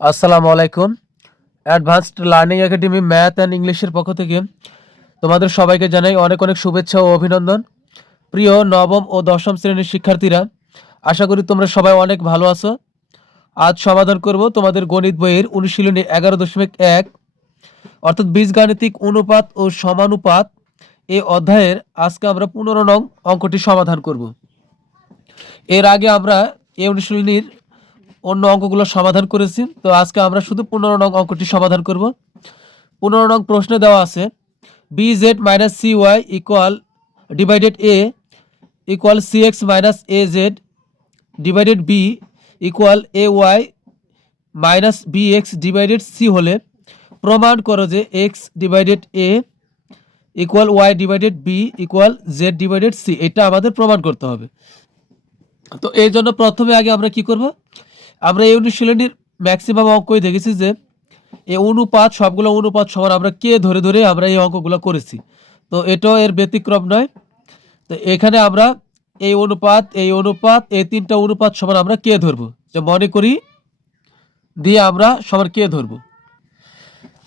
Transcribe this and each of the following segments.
আসসালামু আলাইকুম। Advanced learning academy math and ইংলিশের পক্ষ থেকে তোমাদের সবাইকে জানাই অনেক অনেক শুভেচ্ছা ও অভিনন্দন। প্রিয় নবম ও দশম শ্রেণীর শিক্ষার্থীরা, আশা করি তোমরা সবাই অনেক ভালো আছো। আজ সমাধান করব তোমাদের গণিত বইয়ের অনুশীলনী 11.1 অর্থাৎ বীজগাণিতিক অনুপাত ও সমানুপাত এই অধ্যায়ের আজকে আমরা 15 নং অঙ্কটি সমাধান করব। এর আগে আমরা এই অনুশীলনীর অন্য অঙ্কগুলো সমাধান করেছি, তো আজকে আমরা শুধু 15 নং অঙ্কটি সমাধান করব। 15 নং প্রশ্নে দেওয়া আছে bz minus C Y equal divided A equal C x minus A Z divided B equal A Y minus B X divided C হলে প্রমাণ করো যে X divided A equal Y divided B equal Z divided C. এটা আমাদের প্রমাণ করতে হবে। তো এই জন্য প্রথমে আগে আমরা কি করব, আমরা এই অনুশীলনীর ম্যাক্সিমাম অঙ্কই দেখেছি যে এই অনুপাত, সবগুলো অনুপাত সমান আমরা কে ধরে ধরে আমরা এই অঙ্কগুলো করেছি। তো এটাও এর ব্যতিক্রম নয়। তো এখানে আমরা এই অনুপাত এই তিনটা অনুপাত সমান আমরা কে ধরবো, যে মনে করি দিয়ে আমরা সমান কে ধরবো।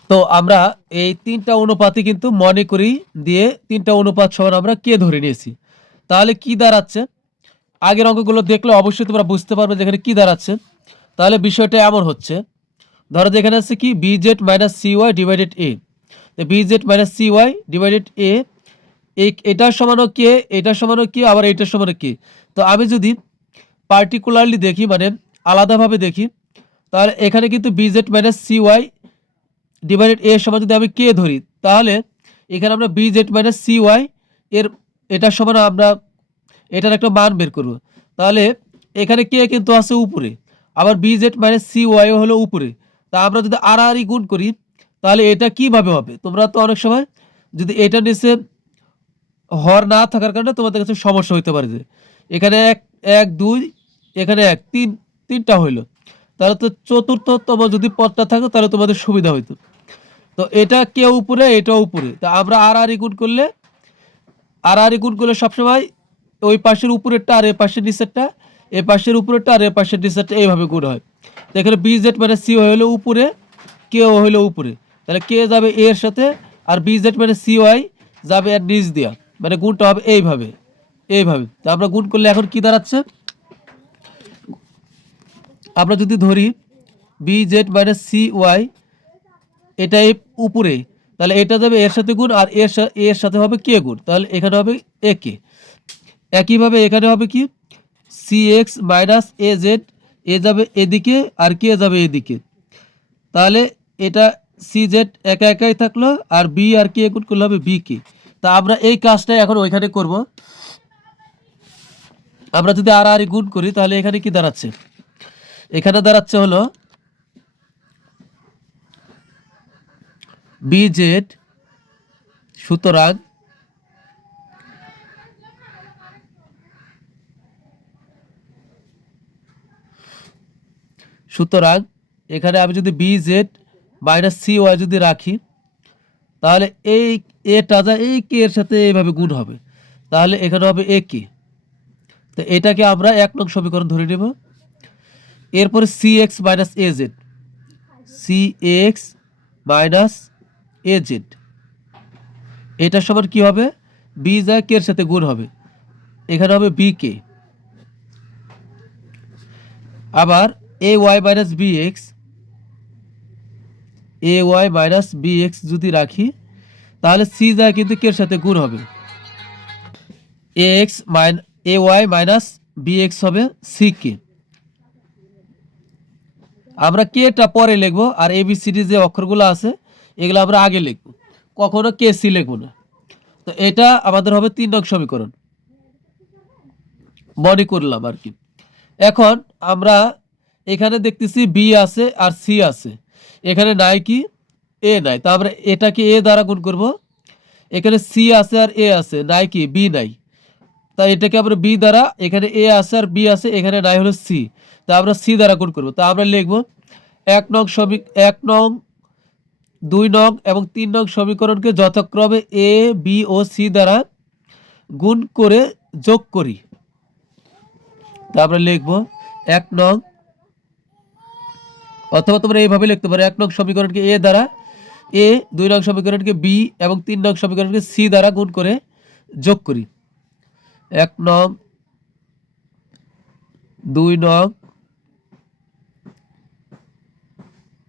তো আমরা এই তিনটা অনুপাতই কিন্তু মনে করি দিয়ে তিনটা অনুপাত সমান আমরা কে ধরে নিয়েছি। তাহলে কি দাঁড়াচ্ছে, আগের অঙ্কগুলো দেখলে অবশ্যই তোমরা বুঝতে পারবে যেখানে কি দাঁড়াচ্ছে। তাহলে বিষয়টা এমন হচ্ছে, ধরো যেখানে আছে কি bz minus C Y divided A, bz minus C Y divided A, এটার সমানও কে, এটার সমানও কে, আবার এইটার সমানও কে। তো আমি যদি পার্টিকুলারলি দেখি, মানে আলাদাভাবে দেখি, তাহলে এখানে কিন্তু bz minus C Y divided A সমান যদি আমি কে ধরি, তাহলে এখানে আমরা bz মাইনাস সি ওয়াই এর এটার সমান আমরা এটার একটা মান বের করব। তাহলে এখানে কে কিন্তু আছে উপরে, আবার bz মাইনাস সি ওয়াই হলো উপরে। তা আমরা যদি আর গুণ করি তাহলে এটা কিভাবে হবে, তোমরা তো অনেক সময় যদি এটা নিচে হর না থাকার কারণে তোমাদের কাছে সমস্যা হইতে পারে, যে এখানে এক এক দুই, এখানে এক তিন, তিনটা হইলো, তাহলে তো চতুর্থতম যদি পদটা থাকতো তাহলে তোমাদের সুবিধা হইতো। তো এটা কে উপরে, এটা উপরে, তা আমরা আর গুণ করলে সবসময় ওই পাশের উপরেরটা আর এ পাশের নিচেরটা, এ পাশের উপরেরটা আর এ পাশের নিচেরটা এইভাবে গুণ হয়। তো এখানে bz মানে সি হইলো উপরে, কে হইলো উপরে, তাহলে কে যাবে এর সাথে, আর bz মানে সি ওয়াই যাবে এর নিচ দিয়া, মানে গুণটা হবে এইভাবে এইভাবে। তো আমরা গুণ করলে এখন কি দাঁড়াচ্ছে, আমরা যদি ধরি bz মানে সি ওয়াই এটাই উপরে, তাহলে এটা যাবে এর সাথে গুণ, আর এর সাথে হবে কে গুণ, তাহলে এখানে হবে এ কে। একইভাবে এখানে হবে কি C x minus A Z, A যাবে এদিকে আর কে যাবে এদিকে, তাহলে এটা সি জেড একা একাই থাকলো, আর বি আর কে গুণ করলে হবে বি কে। তা আমরা এই কাজটাই এখন ওইখানে করব। আমরা যদি আর গুণ করি তাহলে এখানে কি দাঁড়াচ্ছে, এখানে দাঁড়াচ্ছে হলো বি জেড, সুতরাং এখানে আমি যদি B Z minus C Y যদি রাখি, তাহলে এই এটা যা এই কে এর সাথে এইভাবে গুণ হবে, তাহলে এখানে হবে এ কে। তো এটাকে আমরা 1 নং সমীকরণ ধরে নেব। এরপরে সি এক্স মাইনাস এ জেড, সি এক্স মাইনাস এ জেড এটার সমান কি হবে, বি যা কে এর সাথে গুণ হবে, এখানে হবে বি কে। আবার এ ওয়াই মাইনাস বি এক্স, এ ওয়াই মাইনাস বি এক্স যদি রাখি, তাহলে সি যা কিন্তু কে এর সাথে গুণ হবে, এ এক্স এ ওয়াই মাইনাস বি এক্স হবে সি কে। আমরা কেটা পরে লিখবো, আর এবিসিডি যে অক্ষরগুলো আছে এগুলো আমরা আগে লিখবো, কখনো কে সি লিখবো না। তো এটা আমাদের হবে 3 নং সমীকরণ, মনে করলাম আর কি। এখন আমরা এখানে দেখতেছি বি আছে আর সি আছে, এখানে নাই কি এ নাই, তা আমরা এটাকে এ দ্বারা গুণ করব। এখানে সি আছে আর এ আছে, নাই কি বি নাই, তাই এটাকে আমরা বি দ্বারা, এখানে এ আছে আর বি আছে, এখানে নাই হলো সি, তা আমরা সি দ্বারা গুণ করব। তা আমরা লিখবো 1 নং 2 নং এবং 3 নং সমীকরণকে যথাক্রমে এ বি ও সি দ্বারা গুণ করে যোগ করি। তা আমরা লিখবো 1 নং অথবা তোমরা এইভাবে লিখতে পারো 1 নং সমীকরণকে এ দ্বারা এ, 2 নং সমীকরণকে বি এবং 3 নং সমীকরণকে সি দ্বারা গুণ করে যোগ করি। 1 নং, 2 নং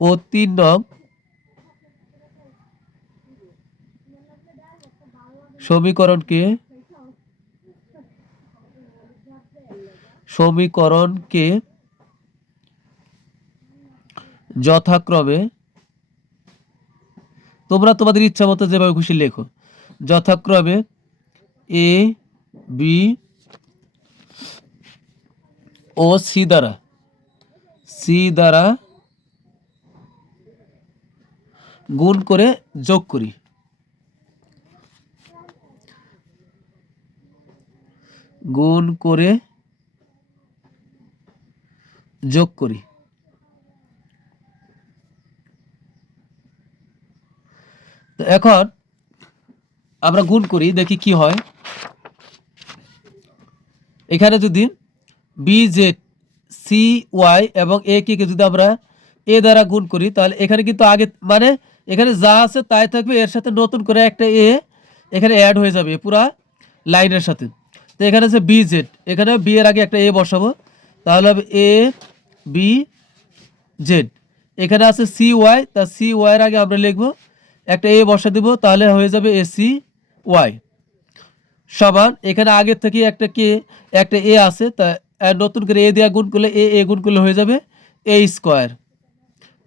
ও 3 নং সমীকরণকে যথাক্রমে, তোমরা তোমাদের ইচ্ছা মতো যেভাবে খুশি লেখো, যথাক্রমে এ, বি ও সি দ্বারা গুণ করে যোগ করি। গুণ করে যোগ করি। তো এখন আমরা গুণ করি, দেখি কি হয়। এখানে যদি বি জেড সি ওয়াই এবং এ কে যদি আমরা এ দ্বারা গুণ করি, তাহলে এখানে কিন্তু আগে মানে এখানে যা আছে তাই থাকবে, এর সাথে নতুন করে একটা এ এখানে অ্যাড হয়ে যাবে পুরা লাইনের সাথে। তো এখানে আছে বি জেড, এখানে বি এর আগে একটা এ বসাবো, তাহলে হবে এ বি জেড। এখানে আছে সি ওয়াই, তা সি ওয়াই এর আগে আমরা লিখবো একটা এ বসা দিব, তাহলে হয়ে যাবে এ সি ওয়াই সমান, এখানে আগের থেকে একটা এ আছে, তা নতুন করে এ দেওয়া গুণ করলে এ গুণ করলে হয়ে যাবে এ স্কোয়ার,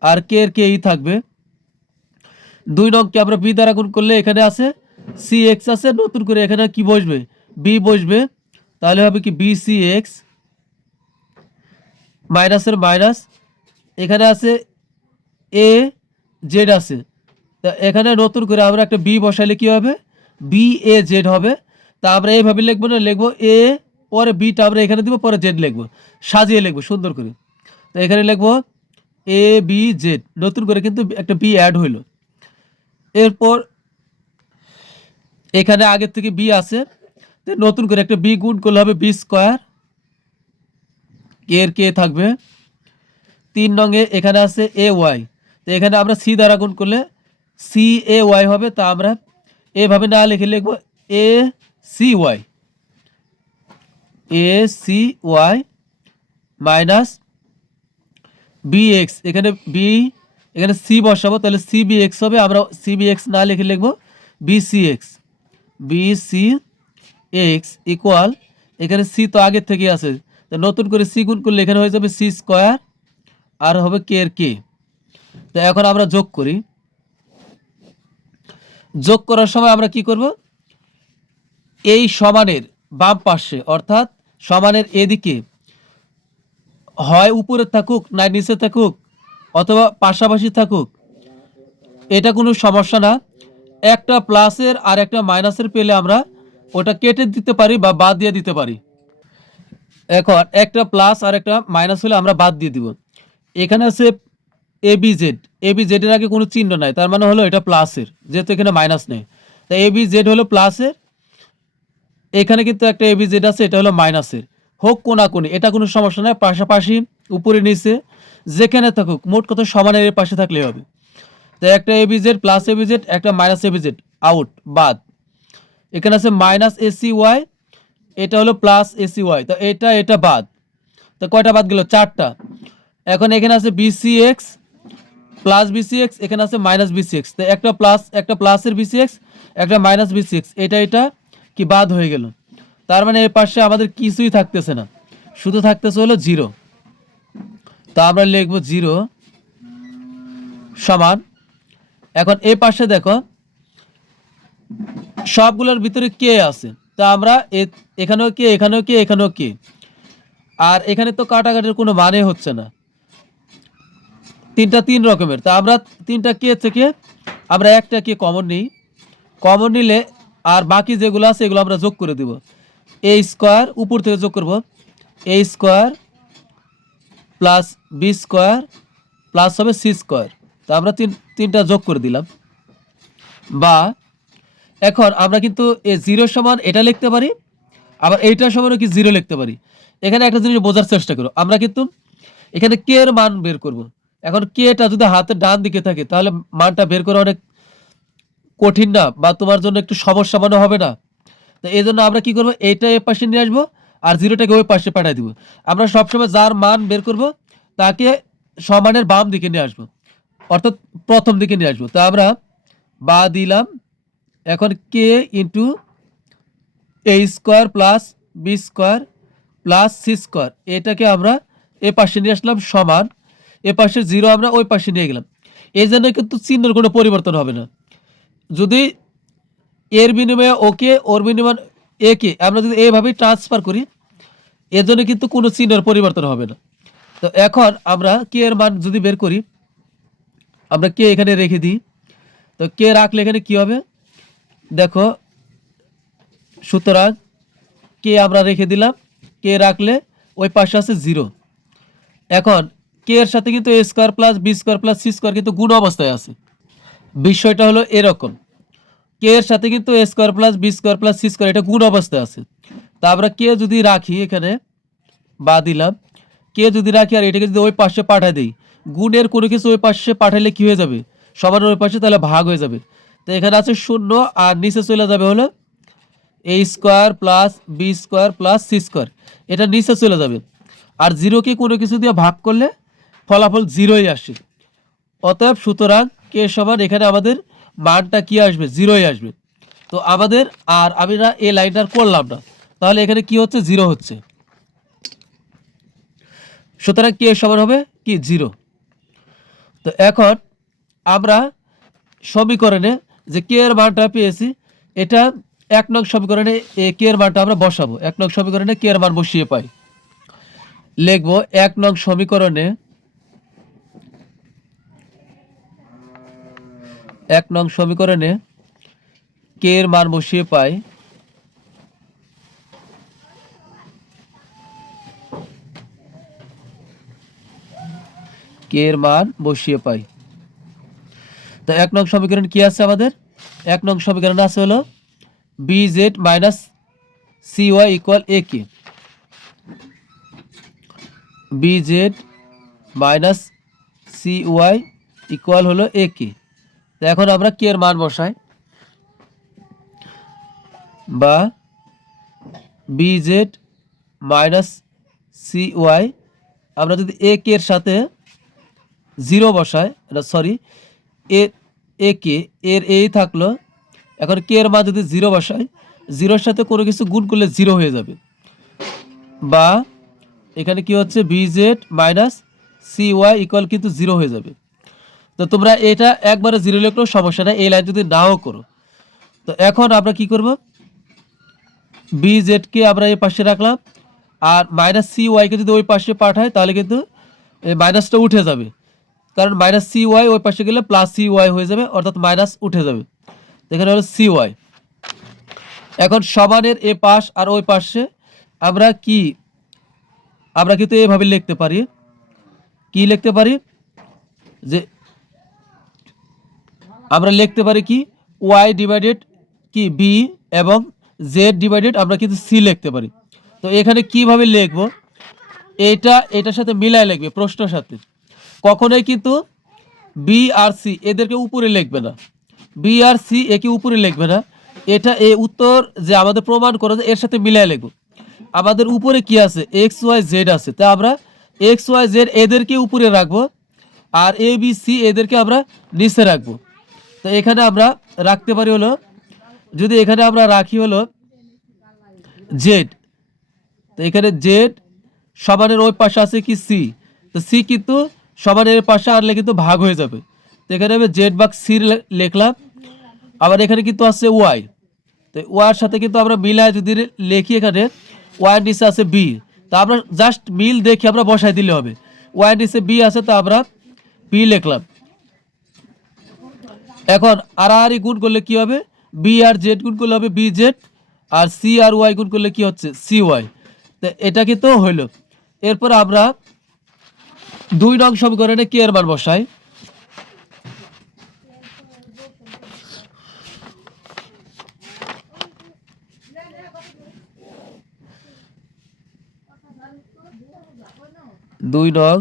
আর কে এর কেই থাকবে। 2 নংকে আমরা বি দ্বারা গুণ করলে এখানে আছে সি এক্স আছে, নতুন করে এখানে কি বসবে, বি বসবে, তাহলে হবে কি বি সি এক্স মাইনাসের মাইনাস, এখানে আছে এ জেড আছে, তা এখানে নতুন করে আমরা একটা বি বসাইলে কি হবে, বি এ জেড হবে। তা আমরা এইভাবে লিখবো না, লিখবো এ পরে বিটা আমরা এখানে দিব, পরে জেড লিখবো, সাজিয়ে লিখবো সুন্দর করে। তো এখানে লিখবো এ বি জেড, নতুন করে কিন্তু একটা বি অ্যাড হইলো। এরপর এখানে আগের থেকে বি আছে, নতুন করে একটা বি গুণ করলে হবে বি স্কোয়ার, কে এর কে থাকবে। 3 নংয়ে এখানে আছে এ ওয়াই, তো এখানে আমরা সি দ্বারা গুণ করলে সি এ ওয়াই হবে, তা আমরা এভাবে না লিখে লিখবো A C Y minus B X, এখানে বি এখানে সি বসাবো, তাহলে সি বি এক্স হবে, আমরা সি বি এক্স না লিখে লিখবো বি সি এক্স ইকুয়াল, এখানে সি তো আগের থেকে আছে, তো নতুন করে সি গুণ করলে এখানে হয়ে যাবে সি স্কোয়ার, আর হবে কে এর কে। তো এখন আমরা যোগ করি, যোগ করার সময় আমরা কি করব, এই সমানের বাম পাশে অর্থাৎ সমানের এদিকে হয় উপরে থাকুক না নিচে থাকুক অথবা পাশাপাশি থাকুক, এটা কোনো সমস্যা না। একটা প্লাসের আর একটা মাইনাসের পেলে আমরা ওটা কেটে দিতে পারি বা বাদ দিয়ে দিতে পারি। এখন একটা প্লাস আর একটা মাইনাস হলে আমরা বাদ দিয়ে দিব। এখানে আছে এবিজেড, এর আগে কোনো চিহ্ন নাই, তার মানে হলো এটা প্লাসের, যেহেতু এখানে মাইনাস নেই, তাই এবিজেড হলো প্লাসের। এখানে কিন্তু একটা এবিজেড আছে, এটা হলো মাইনাসের, হোক কোনাকুনি এটা কোনো সমস্যা নাই, পাশাপাশি উপরে নিচে যেখানে থাকুক, মোট কত সমানের এর পাশে থাকলেই হবে। তো একটা এবিজেড প্লাস এবিজেড, একটা মাইনাস এবিজেড আউট বাদ। এখানে আছে মাইনাস এসি ওয়াই, এটা হলো প্লাস এসি ওয়াই, তো এটা বাদ। তো কয়টা বাদ গেল, 4টা। এখন এখানে আছে BC X plus BC X, এখানে আছে মাইনাস বিসি এক্স, তো একটা প্লাসের বিসি এক্স, একটা মাইনাস বিসি এক্স, এটা কি বাদ হয়ে গেল। তার মানে এর পাশে আমাদের কিছুই থাকতেছে না, শুধু থাকতেছে হলো 0। তো আমরা লিখবো 0 সমান, এখন এই পাশে দেখো সবগুলোর ভিতরে কে আছে, তা আমরা এখানেও কে, এখানেও কে, এখানেও কে, আর এখানে তো কাটাকাটির কোনো মানে হচ্ছে না, 3 রকমের। তা আমরা 3টা কে থেকে আমরা একটা কে কমন নিই, কমন নিলে আর বাকি যেগুলো আছে এগুলো আমরা যোগ করে দিব। এ স্কোয়ার উপর থেকে যোগ করব, A square plus B square plus হবে সি স্কোয়ার, তা আমরা তিনটা যোগ করে দিলাম। বা এখন আমরা কিন্তু এ 0 সমান এটা লিখতে পারি, আবার এইটার সমানও কি 0 লিখতে পারি। এখানে একটা জিনিস বোঝার চেষ্টা করো, আমরা কিন্তু এখানে কে এর মান বের করব। এখন কেটা যদি হাতের ডান দিকে থাকে তাহলে মানটা বের করা অনেক কঠিন না, বা তোমার জন্য একটু সমস্যা মনে হবে না? তো এই জন্য আমরা কি করবো, এইটা এ পাশে নিয়ে আসবো আর জিরোটাকে ওই পাশে পাঠিয়ে দিব। আমরা সবসময় যার মান বের করব তাকে সমানের বাম দিকে নিয়ে আসবো, অর্থাৎ প্রথম দিকে নিয়ে আসবো। তো আমরা বা দিলাম, এখন K into A square plus B square plus C square, এটাকে আমরা এ পাশে নিয়ে আসলাম সমান, এ পাশে জিরো আমরা ওই পাশে নিয়ে গেলাম। এই জন্য কিন্তু চিহ্নের কোনো পরিবর্তন হবে না। যদি এর বিনিময়ে ওকে, ওর বিনিময় এ কে আমরা যদি এইভাবেই ট্রান্সফার করি, এর জন্য কিন্তু কোনো চিহ্নের পরিবর্তন হবে না। তো এখন আমরা কে এর মান যদি বের করি, আমরা কে এখানে রেখে দিই। তো কে রাখলে এখানে কি হবে দেখো, সুতরাং কে আমরা রেখে দিলাম, কে রাখলে ওই পাশে আছে জিরো। এখন কে এর সাথে কিন্তু A square plus B square plus C square কিন্তু গুণ অবস্থায় আছে। বিষয়টা হলো এরকম, কে এর সাথে কিন্তু A square plus B square plus C square এটা গুণ অবস্থায় আছে। তা আমরা কে যদি রাখি এখানে বা দিলাম, কে যদি রাখি আর এটাকে যদি ওই পাশে পাঠাই দিই, গুণের কোনো কিছু ওই পাশে পাঠাইলে কি হয়ে যাবে, সমানের ওই পাশে তাহলে ভাগ হয়ে যাবে। তো এখানে আছে শূন্য আর নিচে চলে যাবে হলো A square plus B square plus C square, এটা নিচে চলে যাবে। আর জিরোকে কোনো কিছু দিয়ে ভাগ করলে ফলাফল জিরোই আসে। অতএব সুতরাং কে সমান এখানে আমাদের মানটা কি আসবে, জিরোই আসবে। তো আমাদের আর আমি না এই লাইনটা আর করলাম না, তাহলে এখানে কি হচ্ছে, জিরো হচ্ছে। সুতরাং কে সমান হবে কি, জিরো। তো এখন আমরা সমীকরণে যে কে এর মানটা পেয়েছি, এটা 1 নং সমীকরণে কে এর মানটা আমরা বসাবো। 1 নং সমীকরণে কে এর মান বসিয়ে পাই, লিখবো 1 নং সমীকরণে 1 নং সমীকরণে কে এর মান বসিয়ে পাই, কে এর মান বসিয়ে পাই। তো 1 নং সমীকরণ কি আছে আমাদের, 1 নং সমীকরণ আছে হলো B Z minus C Y equal A K, B Z minus C Y equal হলো এ কে। তো এখন আমরা কে এর মান বসাই, বা B Z minus C Y, আমরা যদি এ কে এর সাথে জিরো বসাই, সরি এ এ কে এর এই থাকলো, এখন কে এর মান যদি জিরো বসাই, জিরোর সাথে কোনো কিছু গুণ করলে জিরো হয়ে যাবে। বা এখানে কি হচ্ছে, B Z minus C Y equal কিন্তু জিরো হয়ে যাবে। তো তোমরা এটা একবারে জিরো লিখলেও সমস্যা নেই, এই লাইন যদি নাও করো। তো এখন আমরা কি করব, বি জেডকে আমরা এই পাশে রাখলাম, আর মাইনাস সি ওয়াইকে যদি ওই পাশে পাঠাই তাহলে কিন্তু এই মাইনাসটা উঠে যাবে, কারণ মাইনাস সি ওয়াই ওই পাশে গেলে প্লাস সি ওয়াই হয়ে যাবে, অর্থাৎ মাইনাস উঠে যাবে। এখানে হলো সি ওয়াই। এখন সমানের এ পাশ আর ওই পাশে আমরা কি, আমরা কিন্তু এভাবে লিখতে পারি, কি লিখতে পারি, যে আমরা লিখতে পারি কি ওয়াই ডিভাইডেড কি বি এবং জেড ডিভাইডেড আমরা কিন্তু সি লিখতে পারি। তো এখানে কিভাবে লিখবো, এটার সাথে মিলায় লিখবে, প্রশ্নের সাথে। কখনোই কিন্তু বি আর সি এদেরকে উপরে লিখবে না, বি আর সি একে উপরে লিখবে না, এটা এই উত্তর যে আমাদের প্রমাণ করা যায় এর সাথে মিলায় লিখবো। আমাদের উপরে কি আছে, এক্স ওয়াই জেড আছে, তা আমরা এক্স ওয়াই জেড এদেরকে উপরে রাখবো, আর এ বি সি এদেরকে আমরা নিচে রাখবো। তো এখানে আমরা রাখতে পারি হলো, যদি এখানে আমরা রাখি হলো জেড, তো এখানে জেড সমানের ওই পাশে আছে কি সি, তো সি কিন্তু সমানের পাশে আনলে কিন্তু ভাগ হয়ে যাবে। তো এখানে আমি জেড ভাগ সি লিখলাম। আবার এখানে কিন্তু আছে ওয়াই, তো ওয়ার সাথে কিন্তু আমরা মিলায় যদি লিখি, এখানে ওয়াই নিচে আছে বি, তা আমরা জাস্ট মিল দেখে আমরা বসাই দিলে হবে। ওয়াই নিচে বি আছে, তো আমরা বি লিখলাম। এখন আর গুণ করলে কি হবে, বি আর জেড গুণ করলে হবে বি জেড, আর সি আর ওয়াই গুণ করলে কি হচ্ছে, সি ওয়াই। তো এটা কিন্তু হইলো। এরপর আমরা 2 নং সমীকরণে কে এর মান বসাই, দুই নং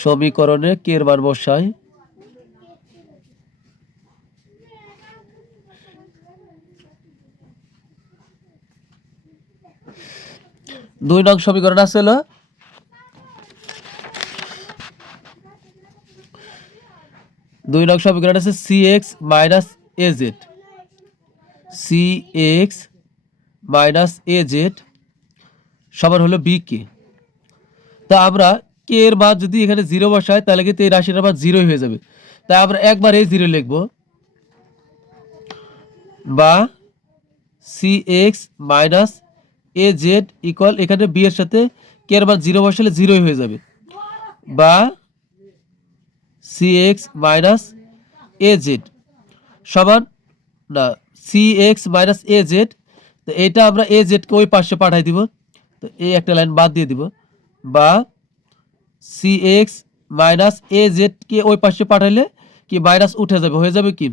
সমীকরণে কে এর মান বসাই। দুই নং সমীকরণ আছে হলো দুই নং সমীকরণ আছে C x minus A Z, C x minus A Z সমান হলো বি কে। তা আমরা কে এর মান যদি এখানে জিরো বসাই তাহলে কিন্তু এই রাশিটার মান জিরোই হয়ে যাবে। তাই আমরা একবার এই জিরো লিখবো, বা সি এক্স মাইনাস এ জেড ইকুয়াল এখানে বি এর সাথে কে এর মান জিরো বসালে জিরোই হয়ে যাবে, বা C x minus A Z সমান না সি এক্স মাইনাস এ জেড। তো এটা আমরা এ জেডকে ওই পাশে পাঠাই দিব, তো এই একটা লাইন বাদ দিয়ে দিব, বা সি এক্স মাইনাস এ জেডকে ওই পাশে পাঠাইলে কি মাইনাস উঠে যাবে, হয়ে যাবে কি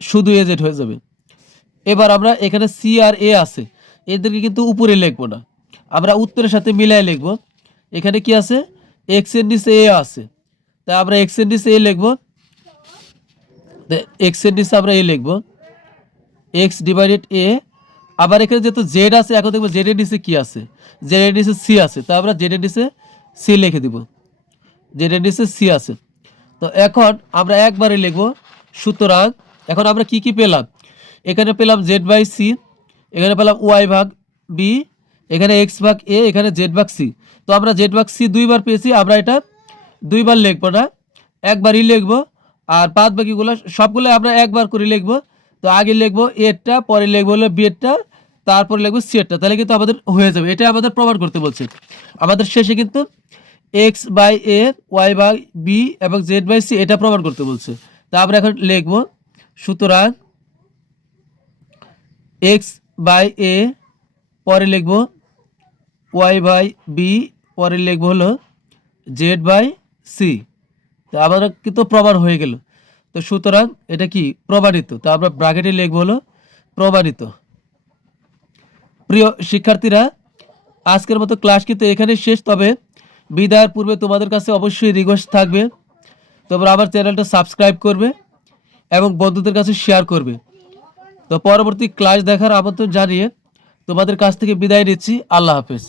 শুধু এ জেড হয়ে যাবে। এবার আমরা এখানে সি আর এ আছে, এদেরকে কিন্তু উপরে লিখবো না, আমরা উত্তরের সাথে মিলাই লিখবো। এখানে কি আছে, এক্স এর নিচে এ আছে, তাই আমরা এক্স এর নিচে এ লিখবো, এক্স এর নিচে আমরা এ লিখবো, এক্স ডিভাইডেড এ। আবার এখানে যেহেতু জেড আছে, এখন দেখবো জেড এর নিচে কি আছে, জেড এর নিচে সি আছে, তাই আমরা জেড এর নিচে সি লিখে দিব, জেড এর নিচে সি আছে। তো এখন আমরা একবারে লিখবো। সুতরাং এখন আমরা কি কি পেলাম, এখানে পেলাম জেড বাই সি, এখানে পেলাম ওয়াই ভাগ বি, এখানে এক্স ভাগ এ, এখানে জেড ভাগ সি। তো আমরা জেড ভাগ সি দুইবার পেয়েছি, আমরা এটা দুইবার লিখবো না, একবারই লিখবো। আর বাদ বাকিগুলো সবগুলো আমরা একবার করে লিখবো। তো আগে লিখবো এরটা, পরে লিখবো হলো বি এরটা, তারপরে লিখবো সি এরটা, তাহলে কিন্তু আমাদের হয়ে যাবে। এটা আমাদের প্রমাণ করতে বলছে। আমাদের শেষে কিন্তু x by a, y by b এবং জেড বাই সি এটা প্রমাণ করতে বলছে। তা আমরা এখন লিখবো, সুতরাং এক্স বাই এ, পরে লিখবো ওয়াই বাই বি, পরে লিখবো হলো জেড বাই সি। তো আমাদের কিন্তু প্রমাণ হয়ে গেল। তো সুতরাং এটা কি প্রমাণিত, তো আমরা ব্র্যাকেটে লিখবো হলো প্রমাণিত। প্রিয় শিক্ষার্থীরা, আজকের মতো ক্লাস কিন্তু এখানেই শেষ। তবে বিদায়ের পূর্বে তোমাদের কাছে অবশ্যই রিকোয়েস্ট থাকবে, তোমরা আমার চ্যানেলটা সাবস্ক্রাইব করবে এবং বন্ধুদের কাছে শেয়ার করবে। তো পরবর্তী ক্লাস দেখার আমন্ত্রণ জানিয়ে তোমাদের কাছ থেকে বিদায় নিচ্ছি। আল্লাহ হাফেজ।